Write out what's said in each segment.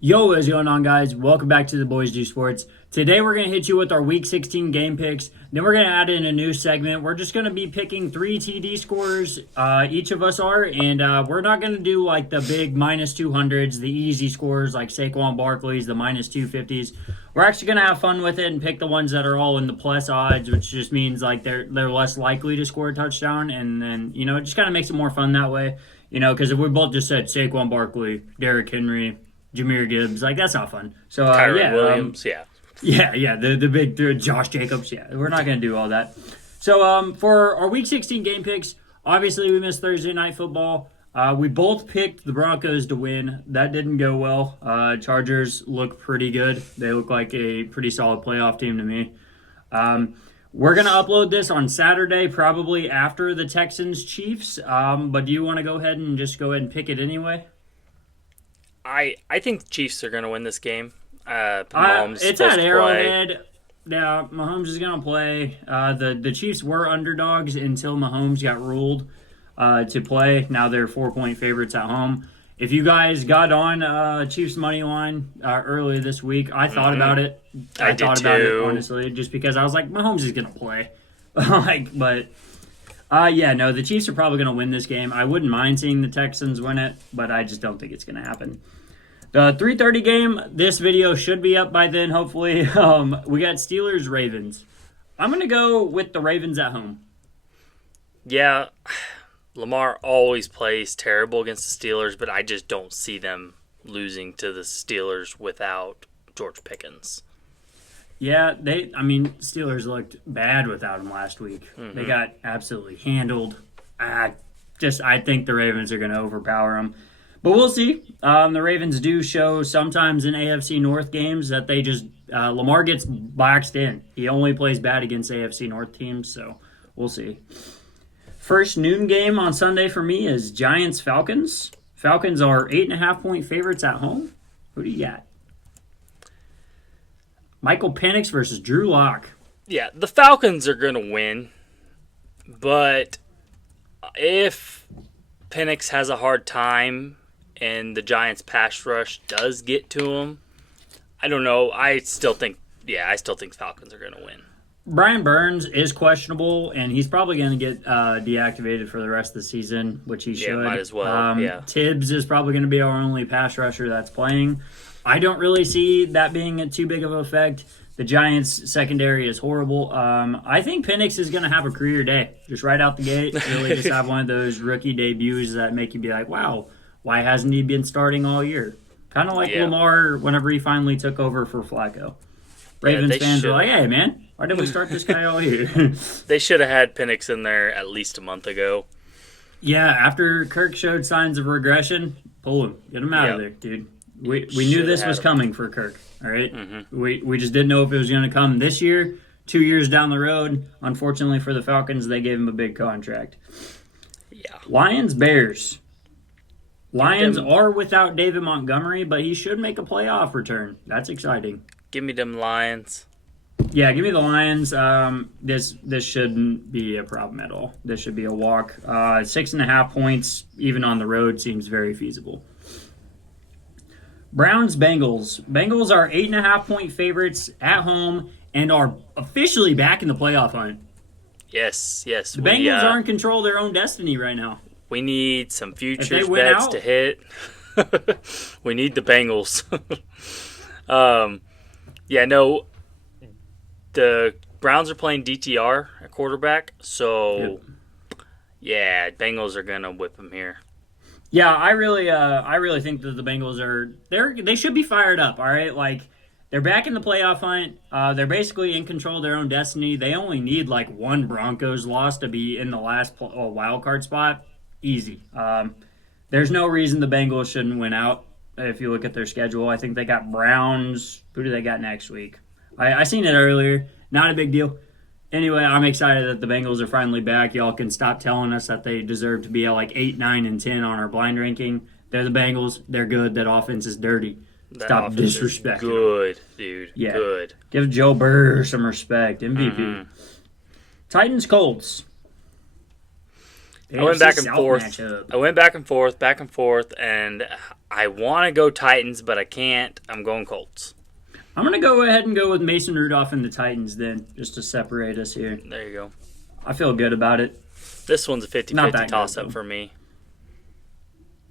Yo, what's going on, guys? Welcome back to the Boys Do Sports. Today, we're going to hit you with our Week 16 game picks. Then we're going to add in a new segment. We're just going to be picking 3 TD scores, each of us are, and we're not going to do like the big minus 200s, the easy scores like Saquon Barkley's, the minus 250s. We're actually going to have fun with it and pick the ones that are all in the plus odds, which just means like they're less likely to score a touchdown, and then it just kind of makes it more fun that way. Because if we both just said Saquon Barkley, Derrick Henry, Jahmyr Gibbs, like that's not fun. So Tyrone Williams, the big three, Josh Jacobs, we're not gonna do all that. So for our Week 16 game picks, obviously we missed Thursday night football. We both picked the Broncos to win. That didn't go well. Chargers look pretty good. They look like a pretty solid playoff team to me. We're gonna upload this on Saturday, probably after the Texans Chiefs. But do you want to go ahead and pick it anyway? I think the Chiefs are going to win this game. It's at Arrowhead. Yeah, Mahomes is going to play. The Chiefs were underdogs until Mahomes got ruled to play. Now they're 4-point favorites at home. If you guys got on Chiefs money line early this week, I thought about it. I thought about it honestly, just because I was like, Mahomes is going to play. The Chiefs are probably going to win this game. I wouldn't mind seeing the Texans win it, but I just don't think it's going to happen. The 3:30 game, this video should be up by then, hopefully. We got Steelers-Ravens. I'm going to go with the Ravens at home. Yeah, Lamar always plays terrible against the Steelers, but I just don't see them losing to the Steelers without George Pickens. Yeah, Steelers looked bad without him last week. Mm-hmm. They got absolutely handled. I think the Ravens are going to overpower them. But we'll see. The Ravens do show sometimes in AFC North games that they just Lamar gets boxed in. He only plays bad against AFC North teams, so we'll see. First noon game on Sunday for me is Giants-Falcons. Falcons are 8.5-point favorites at home. Who do you got? Michael Penix versus Drew Lock. Yeah, the Falcons are going to win, but if Penix has a hard time and the Giants' pass rush does get to him, I don't know. I still think Falcons are going to win. Brian Burns is questionable, and he's probably going to get deactivated for the rest of the season, which he should. Might as well, Tibbs is probably going to be our only pass rusher that's playing. I don't really see that being too big of an effect. The Giants' secondary is horrible. I think Penix is going to have a career day, just right out the gate. Really just have one of those rookie debuts that make you be like, wow, why hasn't he been starting all year? Kind of like Lamar whenever he finally took over for Flacco. Ravens fans are like, hey, man, why didn't we start this guy all year? They should have had Penix in there at least a month ago. Yeah, after Kirk showed signs of regression, pull him. Get him out of there, dude. We knew this was coming for Kirk, all right? Mm-hmm. We just didn't know if it was going to come this year, 2 years down the road. Unfortunately for the Falcons, they gave him a big contract. Yeah. Lions-Bears. Lions are without David Montgomery, but he should make a playoff return. That's exciting. Give me them Lions. Yeah, give me the Lions. This shouldn't be a problem at all. This should be a walk. 6.5 points, even on the road, seems very feasible. Browns-Bengals. Bengals are 8.5-point favorites at home and are officially back in the playoff hunt. Yes. The Bengals are in control of their own destiny right now. We need some futures bets to hit. We need the Bengals. The Browns are playing DTR at quarterback, so Bengals are gonna whip them here. Yeah, I really think that the Bengals they should be fired up. All right, like they're back in the playoff hunt. They're basically in control of their own destiny. They only need like one Broncos loss to be in the last wild card spot. Easy. There's no reason the Bengals shouldn't win out. If you look at their schedule, I think they got Browns. Who do they got next week? I seen it earlier. Not a big deal. Anyway, I'm excited that the Bengals are finally back. Y'all can stop telling us that they deserve to be at like 8, 9, and 10 on our blind ranking. They're the Bengals. They're good. That offense is dirty. Stop disrespecting. Good, dude. Yeah. Good. Give Joe Burr some respect. MVP. Mm-hmm. Titans Colts. I went back and forth, and I want to go Titans, but I can't. I'm going Colts. I'm going to go ahead and go with Mason Rudolph and the Titans then, just to separate us here. There you go. I feel good about it. This one's a 50-50 that toss-up good, for me.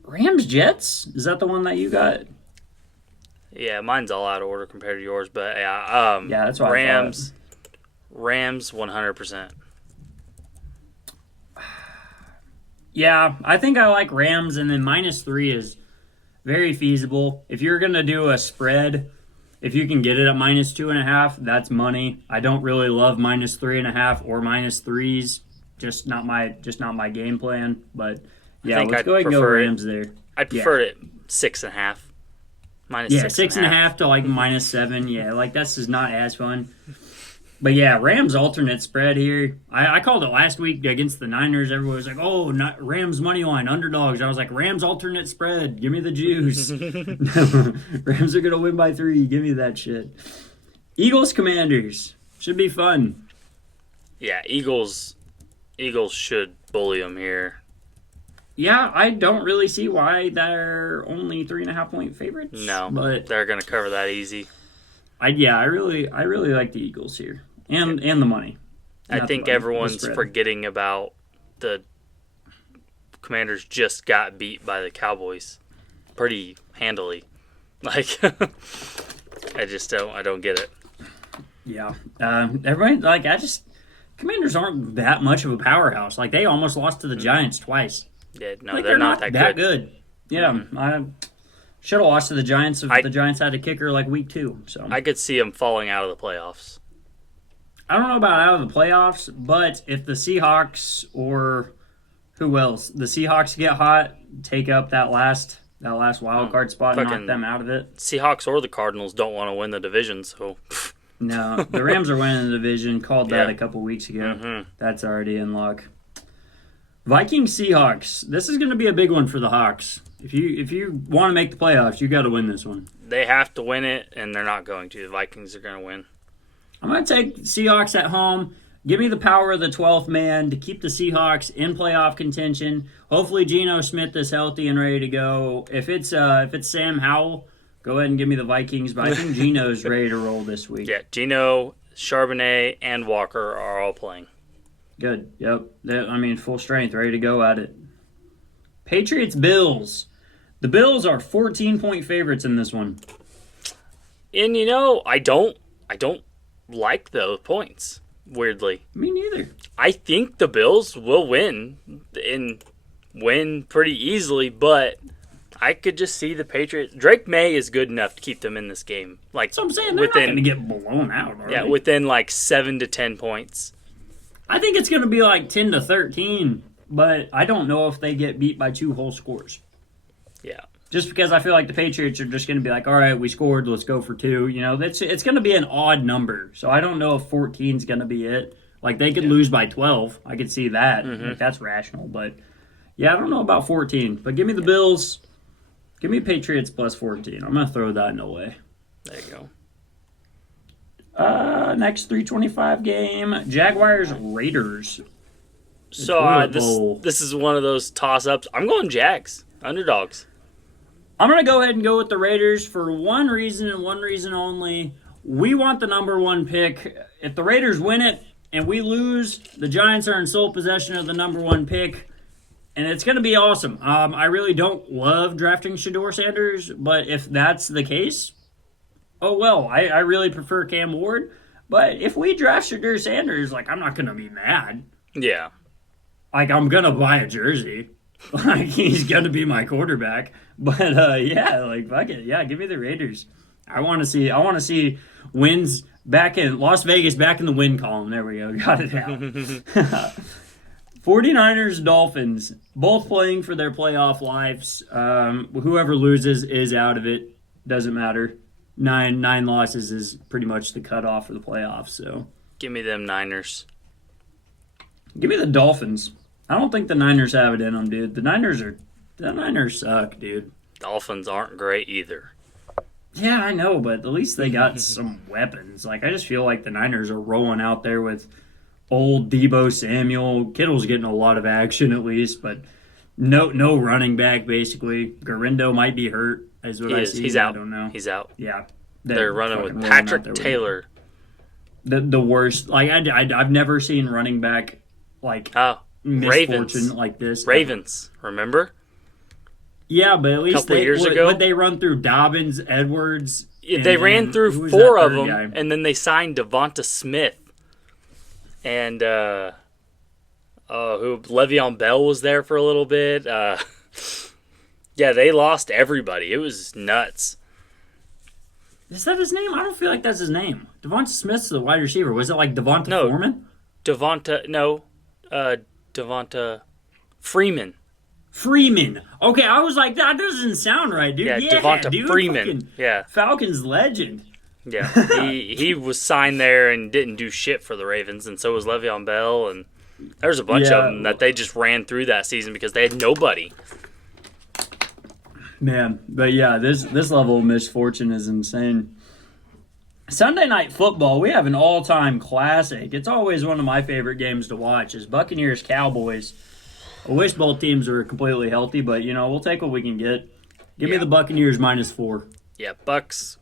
Rams Jets? Is that the one that you got? Yeah, mine's all out of order compared to yours, but yeah, Yeah, that's what Rams 100%. Yeah, I think I like Rams, and then -3 is very feasible. If you're going to do a spread, if you can get it at -2.5, that's money. I don't really love -3.5 or -3s. Just not my game plan. But yeah, let's go ahead and go Rams there. I'd prefer it 6.5. Yeah, 6.5 to like -7. Yeah, like this is not as fun. But yeah, Rams alternate spread here. I called it last week against the Niners. Everyone was like, "Oh, not Rams money line underdogs." I was like, "Rams alternate spread. Give me the juice." Rams are gonna win by 3. Give me that shit. Eagles Commanders should be fun. Yeah, Eagles should bully them here. Yeah, I don't really see why they're only 3.5-point favorites. No, but they're gonna cover that easy. I really like the Eagles here, and the money. I think everyone's forgetting about the Commanders just got beat by the Cowboys pretty handily. Like, I don't get it. Yeah, everybody Commanders aren't that much of a powerhouse. Like they almost lost to the Giants twice. Yeah, no, like, they're not that good. Yeah, I should have lost to the Giants if the Giants had a kicker like week 2. So I could see them falling out of the playoffs. I don't know about out of the playoffs, but if the Seahawks or who else, the Seahawks get hot, take up that last wild card spot and knock them out of it. Seahawks or the Cardinals don't want to win the division, so no, the Rams are winning the division. Called that a couple weeks ago. Mm-hmm. That's already in luck. Vikings Seahawks. This is going to be a big one for the Hawks. If you want to make the playoffs, you got to win this one. They have to win it, and they're not going to. The Vikings are going to win. I'm going to take Seahawks at home. Give me the power of the 12th man to keep the Seahawks in playoff contention. Hopefully Geno Smith is healthy and ready to go. If it's Sam Howell, go ahead and give me the Vikings. But I think Geno's ready to roll this week. Yeah, Geno, Charbonnet, and Walker are all playing. Good. Yep. Full strength, ready to go at it. Patriots Bills. The Bills are 14-point favorites in this one. And I don't like those points, weirdly. Me neither. I think the Bills will win and win pretty easily, but I could just see the Patriots. Drake May is good enough to keep them in this game. Like, so I'm saying they're not going to get blown out, are they? Within like 7 to 10 points. I think it's going to be like 10 to 13, but I don't know if they get beat by 2 whole scores. Yeah. Just because I feel like the Patriots are just going to be like, all right, we scored, let's go for 2. It's going to be an odd number. So I don't know if 14 is going to be it. Like, they could lose by 12. I could see that. Mm-hmm. Like, that's rational. But, yeah, I don't know about 14. But give me the Bills. Give me Patriots plus 14. I'm going to throw that in a way. There you go. Next 325 game, Jaguars Raiders. So this is one of those toss-ups. I'm going Jags, underdogs. I'm going to go ahead and go with the Raiders for one reason and one reason only. We want the number 1 pick. If the Raiders win it and we lose, the Giants are in sole possession of the number 1 pick. And it's going to be awesome. I really don't love drafting Shedeur Sanders, but if that's the case, oh well. I really prefer Cam Ward. But if we draft Shedeur Sanders, like, I'm not going to be mad. Yeah. Like, I'm going to buy a jersey. Like, he's going to be my quarterback. But, yeah, like, fuck it. Yeah, give me the Raiders. I want to see wins back in Las Vegas, back in the win column. There we go. Got it out. 49ers, Dolphins, both playing for their playoff lives. Whoever loses is out of it. Doesn't matter. Nine losses is pretty much the cutoff for the playoffs. So give me them Niners. Give me the Dolphins. I don't think the Niners have it in them, dude. The Niners suck, dude. Dolphins aren't great either. Yeah, I know, but at least they got some weapons. Like, I just feel like the Niners are rolling out there with old Deebo Samuel. Kittle's getting a lot of action at least, but No running back, basically. Garindo might be hurt, is what He I is. see. He's I out. don't know. He's out. Yeah. They're running fucking with rolling out Patrick there with Taylor. the worst. Like, I've never seen running back, like, Oh, misfortune Ravens. like this. Ravens. Remember? Yeah, but at least Couple years ago? would they run through Dobbins, Edwards? Yeah, and they then- ran who through was 4 that of third them, guy? and then they signed Devonta Smith. And, who Le'Veon Bell was there for a little bit. Yeah, they lost everybody. It was nuts. Is that his name? I don't feel like that's his name. Devonta Smith's the wide receiver. Was it like Devonta No. Foreman? Devonta Freeman. Freeman. Okay, I was like, that doesn't sound right, dude. Yeah, Yeah, Devonta dude, Freeman. fucking Yeah, Falcons legend. yeah. He was signed there and didn't do shit for the Ravens, and so was Le'Veon Bell, and there's a bunch Yeah. of them that they just ran through that season because they had nobody. Man, but yeah, this level of misfortune is insane. Sunday Night Football, we have an all-time classic. It's always one of my favorite games to watch. Is Buccaneers Cowboys. I wish both teams were completely healthy, but we'll take what we can get. Give me Yeah. the Buccaneers -4. Yeah, Bucks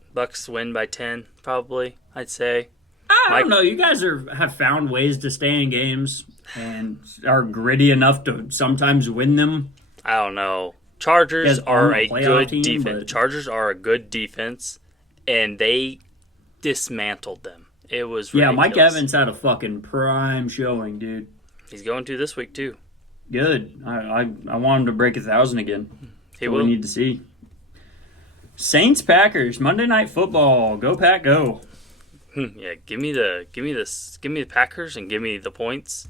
win by 10 probably. I'd say. I don't know. You guys have found ways to stay in games and are gritty enough to sometimes win them. I don't know. Chargers Guys are aren't a a playoff good team, defense. but- Chargers are a good defense, and they dismantled them. It was Yeah, ridiculous. Mike Evans had a fucking prime showing, dude. He's going to this week too. Good. I want him to break 1,000 again. He That's what will. we need to see. Saints Packers Monday Night Football. Go Pack, go. Yeah, give me the Packers and give me the points.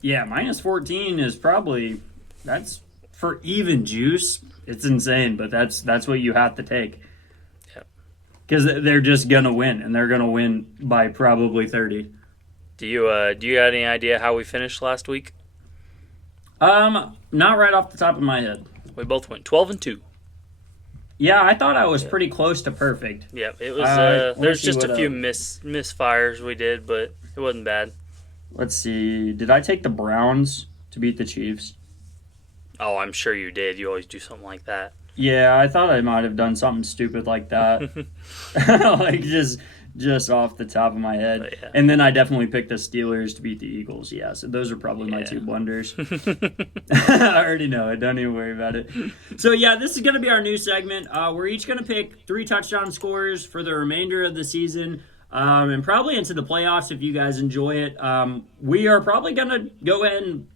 Yeah, -14 is probably that's for even juice. It's insane, but that's what you have to take. Yep. Because they're just gonna win, and they're gonna win by probably 30. Do you have any idea how we finished last week? Not right off the top of my head. We both went 12-2. Yeah, I thought I was pretty close to perfect. Yeah, it was. Let's There's see just a what, few misfires we did, but it wasn't bad. Let's see. Did I take the Browns to beat the Chiefs? Oh, I'm sure you did. You always do something like that. Yeah, I thought I might have done something stupid like that. Like just off the top of my head. But yeah. And then I definitely picked the Steelers to beat the Eagles. Yeah, so those are probably my Yeah. two blunders. I already know it. Don't even worry about it. So yeah, this is going to be our new segment. We're each going to pick 3 touchdown scores for the remainder of the season. And probably into the playoffs if you guys enjoy it. We are probably going to go ahead and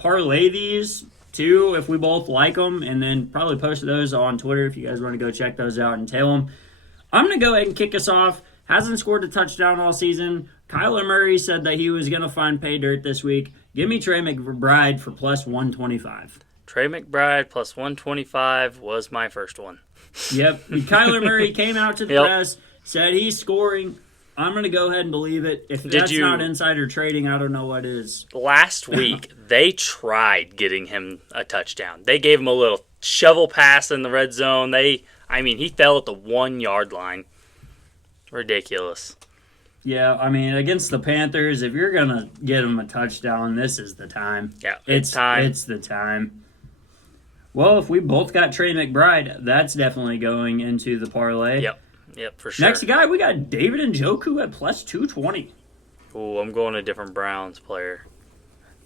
parlay these too if we both like them, and then probably post those on Twitter if you guys want to go check those out and tail them. I'm going to go ahead and kick us off. Hasn't scored a touchdown all season. Kyler Murray said that he was going to find pay dirt this week. Give me Trey McBride for plus 125. Trey McBride plus 125 was my first one. Yep. Kyler Murray came out to the Yep. press, said he's scoring. I'm going to go ahead and believe it. If that's you- not insider trading, I don't know what is. Last week, they tried getting him a touchdown. They gave him a little shovel pass in the red zone. He fell at the 1 yard line. Ridiculous. Yeah, I mean, against the Panthers, if you're going to get him a touchdown, this is the time. Yeah, it's time. It's the time. Well, if we both got Trey McBride, that's definitely going into the parlay. Yep, for sure. Next guy, we got David Njoku at plus 220. Ooh, I'm going a different Browns player.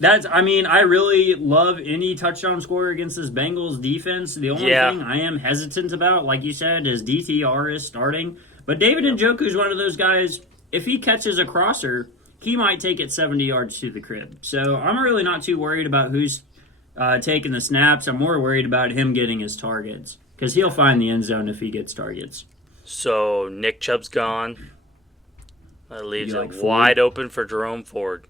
I really love any touchdown scorer against this Bengals defense. The only Yeah. thing I am hesitant about, like you said, is DTR is starting. But David Njoku is one of those guys, if he catches a crosser, he might take it 70 yards to the crib. So I'm really not too worried about who's taking the snaps. I'm more worried about him getting his targets because he'll find the end zone if he gets targets. So Nick Chubb's gone. That leaves You like it Ford? wide open for Jerome Ford.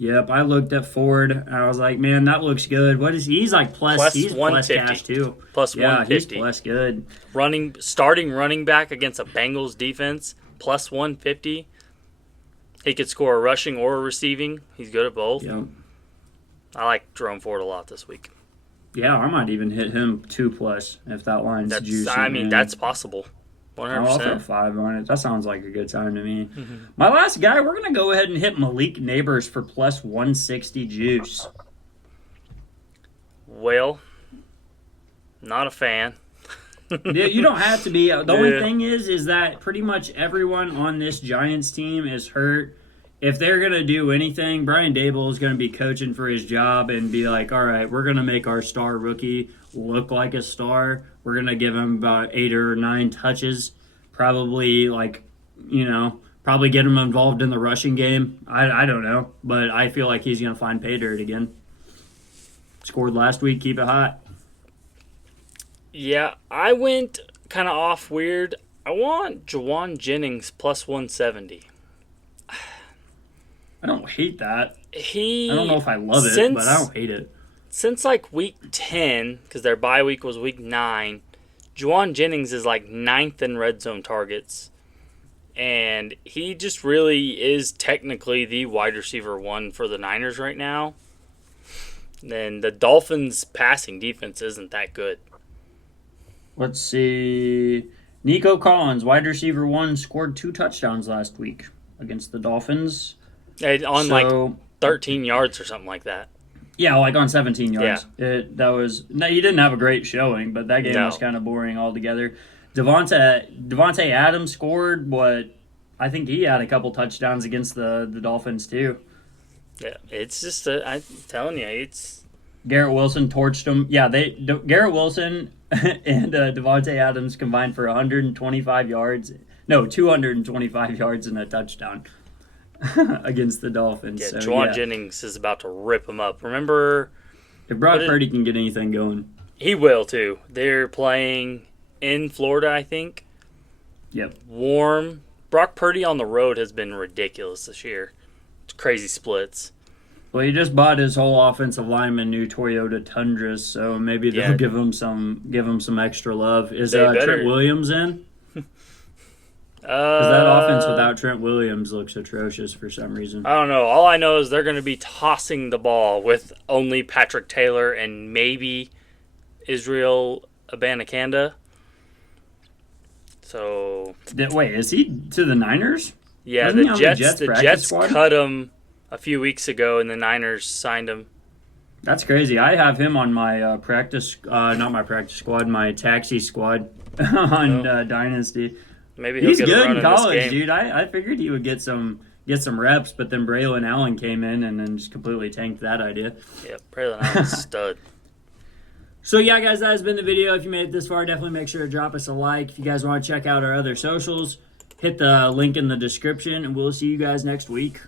Yep, I looked at Ford and I was like, man, that looks good. What is he's like Plus he's plus 150. cash too. Plus Yeah, he's 150. plus good. Starting running back against a Bengals defense, plus 150. He could score a rushing or a receiving. He's good at both. Yep. I like Jerome Ford a lot this week. Yeah, I might even hit him 2+ if that line's juicy. man. That's possible. I'll throw 100%. 5 on it. That sounds like a good time to me. My last guy, we're gonna go ahead and hit Malik Neighbors for plus 160 juice. Well, Not a fan. Yeah, you don't have to be. The only Yeah. thing is that pretty much everyone on this Giants team is hurt. If they're going to do anything, Brian Dable is going to be coaching for his job and be like, all right, we're going to make our star rookie look like a star. We're going to give him about 8 or 9 touches. Probably, probably get him involved in the rushing game. I don't know. But I feel like he's going to find pay dirt again. Scored last week, keep it hot. Yeah, I went kind of off weird. I want Juwan Jennings plus 170. I don't hate that. I I don't know if I love it, but I don't hate it. Since like week 10, because their bye week was week 9, Juwan Jennings is like 9th in red zone targets. And he just really is technically the wide receiver 1 for the Niners right now. And the Dolphins' passing defense isn't that good. Let's see. Nico Collins, wide receiver 1, scored 2 touchdowns last week against the Dolphins. Like 13 yards or something like that. Yeah, like on 17 yards. Yeah. He didn't have a great showing, but that game was kind of boring altogether. Devontae Adams scored I think he had a couple touchdowns against the Dolphins too. Yeah, it's just I'm telling you, it's Garrett Wilson torched them. Yeah, Garrett Wilson and Devontae Adams combined for 225 yards and a touchdown against the Dolphins. Yeah, so, Juwan Jennings is about to rip him up. Remember, if Brock Purdy can get anything going, he will too. They're playing in Florida, I think. Yep. Warm. Brock Purdy on the road has been ridiculous this year. It's crazy splits. Well, he just bought his whole offensive lineman new Toyota Tundras, so maybe they'll give him some extra love. Is Trent Williams in? Because that offense without Trent Williams looks atrocious for some reason. I don't know. All I know is they're going to be tossing the ball with only Patrick Taylor and maybe Israel Abanikanda. So wait, is he to the Niners? Yeah, the Jets cut him a few weeks ago, and the Niners signed him. That's crazy. I have him on my not my practice squad, my taxi squad on Dynasty. Maybe he's good in college, dude. I figured he would get some reps, but then Braylon Allen came in and then just completely tanked that idea. Yeah, Braylon Allen's a stud. So yeah, guys, that has been the video. If you made it this far, definitely make sure to drop us a like. If you guys want to check out our other socials, hit the link in the description, and we'll see you guys next week.